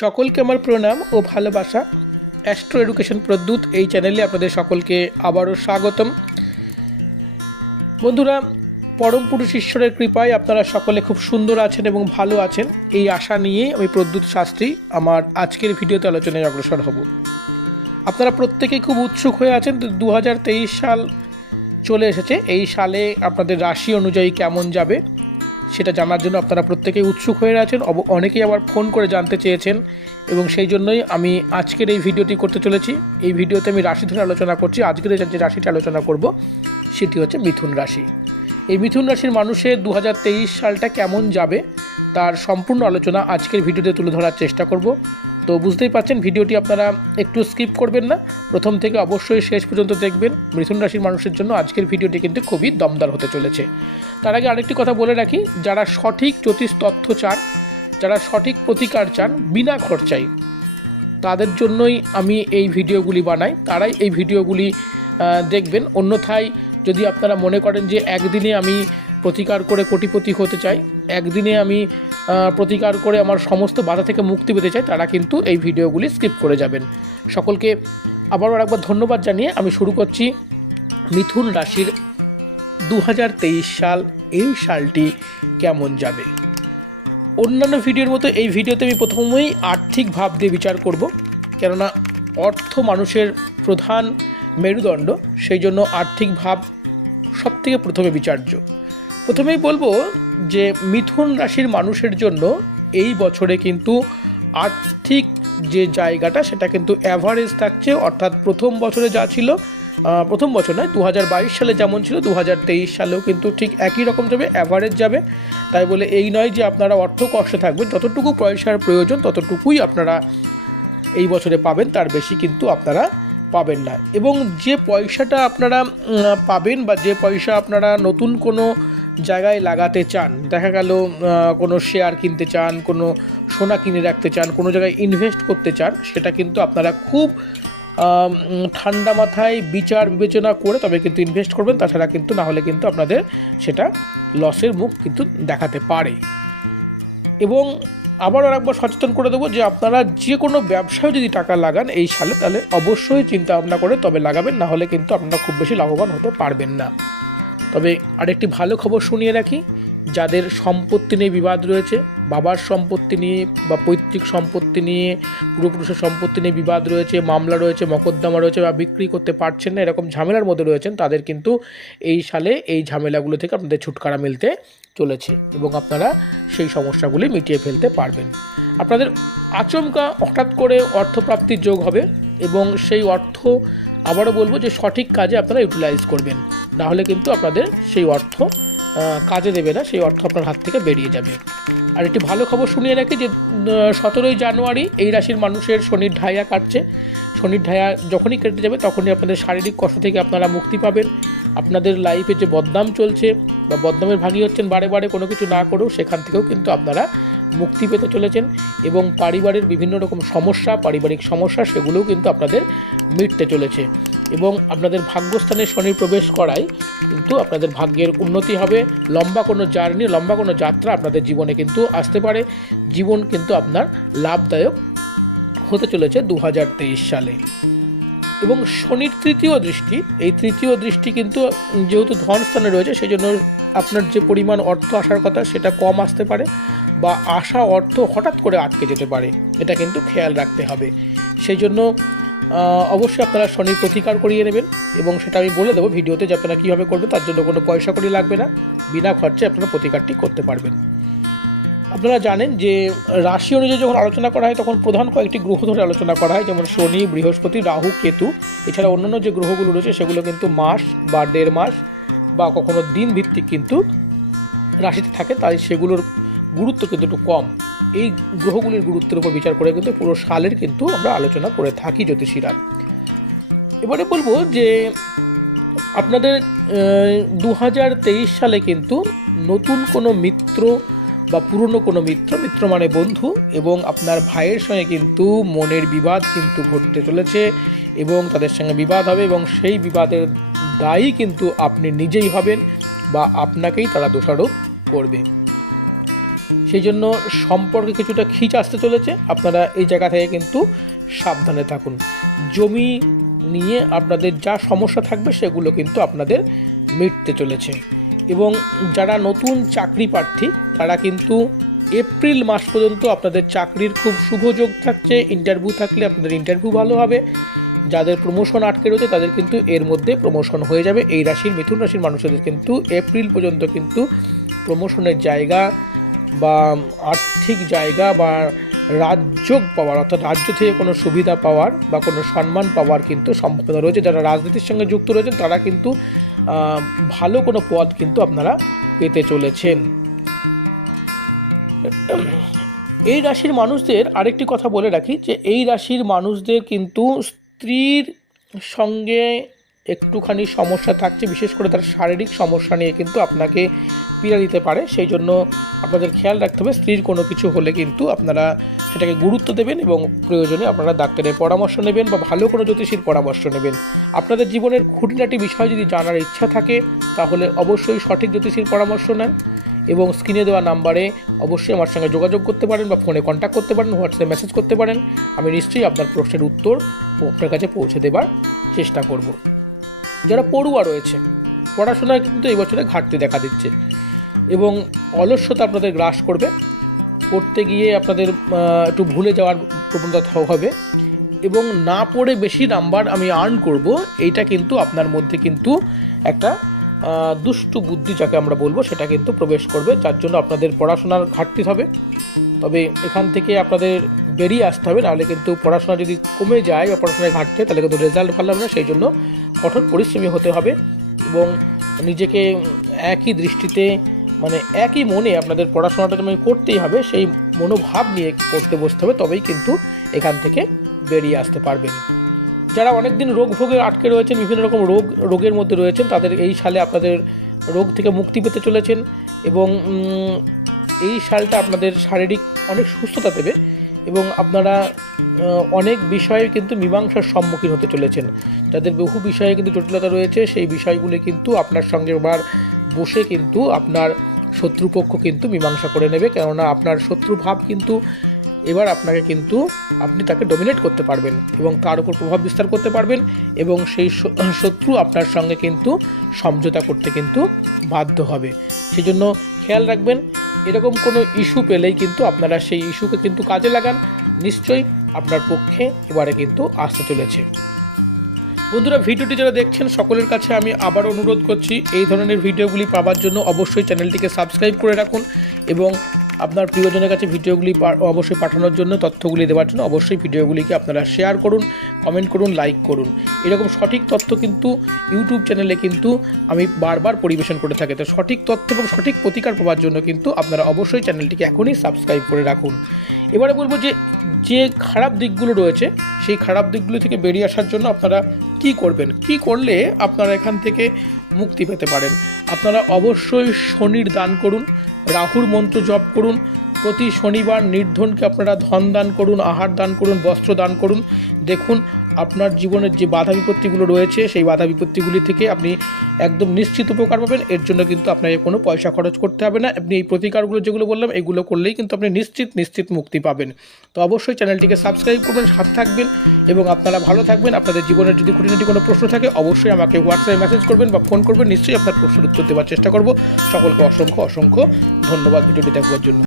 সকলকে আমার প্রণাম ও ভালোবাসা। অ্যাস্ট্রো এডুকেশন প্রদ্যুৎ এই চ্যানেলে আপনাদের সকলকে আবারও স্বাগতম। বন্ধুরা, পরম পুরুষ ঈশ্বরের কৃপায় আপনারা সকলে খুব সুন্দর আছেন এবং ভালো আছেন। এই আশা নিয়ে আমি প্রদ্যুৎ শাস্ত্রী আমার আজকের ভিডিওতে আলোচনায় অগ্রসর হব। আপনারা প্রত্যেকেই খুব উৎসুক হয়ে আছেন। দু সাল চলে এসেছে। এই সালে আপনাদের রাশি অনুযায়ী কেমন যাবে? সেটা জানার জন্য আপনারা প্রত্যেকেই উৎসুক হয়ে আছেন। অনেকেই আবার ফোন করে জানতে চেয়েছেন এবং সেই জন্যই আমি আজকের এই ভিডিওটি করতে চলেছি। এই ভিডিওতে আমি রাশি ধরে আলোচনা করছি। আজকের যে রাশিটি আলোচনা করব, সেটি হচ্ছে মিথুন রাশি। এই মিথুন রাশির মানুষের দু হাজার তেইশ সালটা কেমন যাবে, তার সম্পূর্ণ আলোচনা আজকের ভিডিওতে তুলে ধরার চেষ্টা করব। তো বুঝতেই পারছেন, ভিডিওটি আপনারা একটু স্কিপ করবেন না। প্রথম থেকে অবশ্যই শেষ পর্যন্ত দেখবেন। মিথুন রাশির মানুষের জন্য আজকের ভিডিওটি কিন্তু খুবই দমদার হতে চলেছে। তার আগে আরেকটি কথা বলে রাখি, যারা সঠিক জ্যোতিষ তথ্য চান, যারা সঠিক প্রতিকার চান বিনা খরচায়, তাদের জন্যই আমি এই ভিডিওগুলি বানাই। তারাই এই ভিডিওগুলি দেখবেন। অন্যথায় যদি আপনারা মনে করেন যে একদিনে আমি প্রতিকার করে কোটিপতি হতে চাই, একদিনে আমি প্রতিকার করে আমার সমস্ত বাধা থেকে মুক্তি পেতে চাই, তারা কিন্তু এই ভিডিওগুলি স্কিপ করে যাবেন। সকলকে আবারও একবার ধন্যবাদ জানিয়ে আমি শুরু করছি মিথুন রাশির দু হাজার তেইশ সাল এই সালটি কেমন যাবে? অন্যান্য ভিডিওর মতো এই ভিডিওতে আমি প্রথমেই আর্থিক ভাব দিয়ে বিচার করব, কেননা অর্থ মানুষের প্রধান মেরুদণ্ড, সেই জন্য আর্থিক ভাব সবথেকে প্রথমে বিচার্য। প্রথমেই বলব যে মিথুন রাশির মানুষের জন্য এই বছরে কিন্তু আর্থিক যে জায়গাটা, সেটা কিন্তু অ্যাভারেজ থাকছে, অর্থাৎ প্রথম বছরে যা ছিল প্রথম বছর নয় দু সালে যেমন ছিল দু হাজার তেইশ সালেও কিন্তু ঠিক একই রকম যাবে অ্যাভারেজ যাবে। তাই বলে এই নয় যে আপনারা অর্থ কষ্টে থাকবেন, যতটুকু পয়সার প্রয়োজন ততটুকুই আপনারা এই বছরে পাবেন, তার বেশি কিন্তু আপনারা পাবেন না। এবং যে পয়সাটা আপনারা পাবেন বা যে পয়সা আপনারা নতুন কোনো জায়গায় লাগাতে চান, দেখা গেল কোনো শেয়ার কিনতে চান, কোনো সোনা কিনে রাখতে চান, কোনো জায়গায় ইনভেস্ট করতে চান, সেটা কিন্তু আপনারা খুব ঠান্ডা মাথায় বিচার বিবেচনা করে তবে কিন্তু ইনভেস্ট করবেন, তাছাড়া কিন্তু না হলে কিন্তু আপনাদের সেটা লসের মুখ কিন্তু দেখাতে পারে। এবং আবার আর একবার সচেতন করে দেবো যে আপনারা যে কোনো ব্যবসায় যদি টাকা লাগান এই সালে, তাহলে অবশ্যই চিন্তা ভাবনা করে তবে লাগাবেন, না হলে কিন্তু আপনারা খুব বেশি লাভবান হতে পারবেন না। তবে আরেকটি ভালো খবর শুনিয়ে রাখি যাদের সম্পত্তি নিয়ে বিবাদ রয়েছে, বাবার সম্পত্তি নিয়ে বা পৈতৃক সম্পত্তি নিয়ে পূর্বপুরুষের সম্পত্তি নিয়ে বিবাদ রয়েছে, মামলা রয়েছে, মকদ্দমা রয়েছে বা বিক্রি করতে পারছেন না, এরকম ঝামেলার মধ্যে রয়েছেন, তাদের কিন্তু এই সালে এই ঝামেলাগুলো থেকে আপনাদের ছুটকারা মিলতে চলেছে এবং আপনারা সেই সমস্যাগুলি মিটিয়ে ফেলতে পারবেন। আপনাদের আচমকা হঠাৎ করে অর্থপ্রাপ্তির যোগ হবে এবং সেই অর্থ আবারও বলব যে সঠিক কাজে আপনারা ইউটিলাইজ করবেন। না হলে কিন্তু আপনাদের সেই অর্থ কাজে দেবে না, সেই অর্থ আপনার হাত থেকে বেরিয়ে যাবে। আর একটি ভালো খবর শুনিয়ে রাখি যে সতেরোই জানুয়ারি এই রাশির মানুষের শনির ঢাইয়া কাটছে। শনির ঢাইয়া যখনই কেটে যাবে তখনই আপনাদের শারীরিক কষ্ট থেকে আপনারা মুক্তি পাবেন। আপনাদের লাইফে যে বদনাম চলছে বা বদনামের ভাগী হচ্ছেন বারে বারে কোনো কিছু না করেও সেখান থেকেও কিন্তু আপনারা মুক্তি পেতে চলেছেন এবং পারিবারের বিভিন্ন রকম সমস্যা, পারিবারিক সমস্যা সেগুলোও কিন্তু আপনাদের মিটতে চলেছে। এবং আপনাদের ভাগ্যস্থানে শনি প্রবেশ করায় কিন্তু আপনাদের ভাগ্যের উন্নতি হবে। লম্বা কোনো জার্নি, লম্বা কোনো যাত্রা আপনাদের জীবনে কিন্তু আসতে পারে। জীবন কিন্তু আপনার লাভদায়ক হতে চলেছে দু হাজার তেইশ সালে। এবং শনির তৃতীয় দৃষ্টি, এই তৃতীয় দৃষ্টি কিন্তু যেহেতু ধন স্থানে রয়েছে সেই জন্য আপনার যে পরিমাণ অর্থ আসার কথা সেটা কম আসতে পারে বা আসা অর্থ হঠাৎ করে আটকে যেতে পারে। এটা কিন্তু খেয়াল রাখতে হবে। সেই জন্য অবশ্যই আপনারা শনির প্রতিকার করিয়ে নেবেন এবং সেটা আমি বলে দেবো ভিডিওতে যে আপনারা কীভাবে করবেন, তার জন্য কোনো পয়সা করি লাগবে না। বিনা খরচে আপনারা প্রতিকারটি করতে পারবেন। আপনারা জানেন যে রাশি অনুযায়ী যখন আলোচনা করা হয়, তখন প্রধান কয়েকটি গ্রহ ধরে আলোচনা করা হয়, যেমন শনি, বৃহস্পতি, রাহু, কেতু। এছাড়া অন্যান্য যে গ্রহগুলো রয়েছে, সেগুলো কিন্তু মাস বা দেড় মাস বা কখনো দিন ভিত্তিক কিন্তু রাশিতে থাকে, তাই সেগুলোর গুরুত্ব কিন্তু একটু কম। এই গ্রহগুলির গুরুত্বের উপর বিচার করে কিন্তু পুরো সালের কিন্তু আমরা আলোচনা করে থাকি জ্যোতিষীরা। এবারে বলব যে আপনাদের দু হাজার তেইশ সালে কিন্তু নতুন কোনো মিত্র বা পুরনো কোনো মিত্র মিত্র মানে বন্ধু এবং আপনার ভাইয়ের সঙ্গে কিন্তু মনের বিবাদ কিন্তু ঘটতে চলেছে এবং তাদের সঙ্গে বিবাদ হবে এবং সেই বিবাদের দায়ী কিন্তু আপনি নিজেই হবেন বা আপনাকেই তারা দোষারোপ করবে। সেই জন্য সম্পর্কে কিছুটা খিচ আসতে চলেছে। আপনারা এই জায়গা থেকে কিন্তু সাবধানে থাকুন। জমি নিয়ে আপনাদের যা সমস্যা থাকবে সেগুলো কিন্তু আপনাদের মিটতে চলেছে। এবং যারা নতুন চাকরি প্রার্থী, তারা কিন্তু এপ্রিল মাস পর্যন্ত আপনাদের চাকরির খুব শুভ যোগ থাকছে ইন্টারভিউ থাকলে আপনাদের ইন্টারভিউ ভালো হবে। যাদের প্রমোশন আটকে রয়েছে, তাদের কিন্তু এর মধ্যে প্রমোশন হয়ে যাবে। এই রাশির, মিথুন রাশির মানুষদের কিন্তু এপ্রিল পর্যন্ত কিন্তু প্রমোশনের জায়গা বা আর্থিক জায়গা বা রাজ্য পাওয়ার, অর্থাৎ রাজ্য থেকে কোনো সুবিধা পাওয়ার বা কোনো সম্মান পাওয়ার কিন্তু সম্ভাবনা রয়েছে। যারা রাজনীতির সঙ্গে যুক্ত রয়েছেন, তারা কিন্তু ভালো কোনো পদ কিন্তু আপনারা পেতে চলেছেন। এই রাশির মানুষদের আরেকটি কথা বলে রাখি যে, এই রাশির মানুষদের কিন্তু স্ত্রীর সঙ্গে একটুখানি সমস্যা থাকছে। বিশেষ করে তার শারীরিক সমস্যা নিয়ে কিন্তু আপনাকে পীড়া দিতে পারে, সেই জন্য আপনাদের খেয়াল রাখতে হবে, স্ত্রীর কোনো কিছু হলে কিন্তু আপনারা সেটাকে গুরুত্ব দেবেন এবং প্রয়োজনে আপনারা ডাক্তারের পরামর্শ নেবেন বা ভালো কোনো জ্যোতিষীর পরামর্শ নেবেন। আপনাদের জীবনের খুঁটিনাটি বিষয় যদি জানার ইচ্ছা থাকে, তাহলে অবশ্যই সঠিক জ্যোতিষীর পরামর্শ নেন এবং স্ক্রিনে দেওয়া নাম্বারে অবশ্যই আমার সঙ্গে যোগাযোগ করতে পারেন বা ফোনে কন্ট্যাক্ট করতে পারেন, হোয়াটসঅ্যাপে মেসেজ করতে পারেন। আমি নিশ্চয়ই আপনার প্রশ্নের উত্তর আপনার কাছে পৌঁছে দেবার চেষ্টা করব। যারা পড়ুয়া রয়েছে, পড়াশোনায় কিন্তু এই বছরে ঘাটতি দেখা দিচ্ছে। এবং অলস্যতা আপনাদের গ্রাস করবে। পড়তে গিয়ে আপনাদের একটু ভুলে যাওয়ার প্রবণতা হবে। এবং না পড়ে বেশি নাম্বার আমি আর্ন করব, এইটা কিন্তু আপনার মধ্যে কিন্তু একটা দুষ্টু বুদ্ধি যাকে আমরা বলব, সেটা কিন্তু প্রবেশ করবে, যার জন্য আপনাদের পড়াশোনার ঘাটতি হবে। তবে এখান থেকে আপনাদের বেরিয়ে আসতে হবে, নাহলে কিন্তু পড়াশোনা যদি কমে যায় বা পড়াশোনায় ঘাটতে তাহলে কিন্তু রেজাল্ট ভালো হবে না, সেই জন্য কঠোর পরিশ্রমী হতে হবে। এবং নিজেকে একই দৃষ্টিতে মানে একই মনে আপনাদের পড়াশোনাটা যেমন করতেই হবে, সেই মনোভাব নিয়ে পড়তে বসতে হবে, তবেই কিন্তু এখান থেকে বেরিয়ে আসতে পারবেন। যারা অনেকদিন রোগ ভোগে আটকে রয়েছেন, বিভিন্ন রকম রোগ, রোগের মধ্যে রয়েছেন, তাদের এই সালে আপনাদের রোগ থেকে মুক্তি পেতে চলেছেন এবং এই সালটা আপনাদের শারীরিক অনেক সুস্থতা দেবে এবং আপনারা অনেক বিষয়ে কিন্তু মীমাংসার সম্মুখীন হতে চলেছেন। যাদের বহু বিষয়ে কিন্তু জটিলতা রয়েছে, সেই বিষয়গুলি কিন্তু আপনার সঙ্গে এবার বসে কিন্তু আপনার শত্রুপক্ষ কিন্তু মীমাংসা করে নেবে। কেননা আপনার শত্রু ভাব কিন্তু এবার আপনাকে কিন্তু আপনি তাকে ডমিনেট করতে পারবেন এবং তার উপর প্রভাব বিস্তার করতে পারবেন এবং সেই শত্রু আপনার সঙ্গে কিন্তু সমঝোতা করতে কিন্তু বাধ্য হবে। সেই জন্য খেয়াল রাখবেন, এরকম কোনো ইস্যু পেলেই কিন্তু আপনারা সেই ইস্যুকে কিন্তু কাজে লাগান। নিশ্চয়ই আপনার পক্ষে এবারে কিন্তু আসতে চলেছে। বন্ধুরা, ভিডিওটি যারা দেখছেন, সকলের কাছে আমি আবার অনুরোধ করছি, এই ধরনের ভিডিওগুলি পাওয়ার জন্য অবশ্যই চ্যানেলটিকে সাবস্ক্রাইব করে রাখুন এবং আপনার প্রিয়জনের কাছে ভিডিওগুলি অবশ্যই পাঠানোর জন্য তথ্যগুলি দেওয়ার জন্য অবশ্যই ভিডিওগুলিকে আপনারা শেয়ার করুন কমেন্ট করুন লাইক করুন। এরকম সঠিক তথ্য কিন্তু ইউটিউব চ্যানেলে কিন্তু আমি বারবার পরিবেশন করে থাকি। তো সঠিক তথ্য এবং সঠিক প্রতিকার পাওয়ার জন্য কিন্তু আপনারা অবশ্যই চ্যানেলটিকে এখনই সাবস্ক্রাইব করে রাখুন। এবারে বলব যে যে খারাপ দিকগুলো রয়েছে, সেই খারাপ দিকগুলো থেকে বেরিয়ে আসার জন্য আপনারা কি করবেন? কি করলে আপনারা এখান থেকে মুক্তি পেতে পারেন? আপনারা অবশ্যই শনির দান করুন, রাহুর মন্ত্র জপ করুন, প্রতি শনিবার নির্ধনকে আপনারা ধন দান করুন, আহার দান করুন, বস্ত্র দান করুন। দেখুন আপনার জীবনের যে বাধা বিপত্তিগুলো রয়েছে, সেই বাধা বিপত্তিগুলি থেকে আপনি একদম নিশ্চিত উপকার পাবেন। এর জন্য কিন্তু আপনাকে কোনো পয়সা খরচ করতে হবে না। আপনি এই প্রতিকারগুলো যেগুলো বললাম, এগুলো করলেই কিন্তু আপনি নিশ্চিত নিশ্চিত মুক্তি পাবেন। তো অবশ্যই চ্যানেলটিকে সাবস্ক্রাইব করবেন, সাথে থাকবেন এবং আপনারা ভালো থাকবেন। আপনাদের জীবনের যদি খুঁটিনাটি কোনো প্রশ্ন থাকে, অবশ্যই আমাকে হোয়াটসঅ্যাপে মেসেজ করবেন বা ফোন করবেন। নিশ্চয়ই আপনার প্রশ্নের উত্তর দেওয়ার চেষ্টা করব। সকলকে অসংখ্য অসংখ্য ধন্যবাদ ভিডিওটি দেখবার জন্য।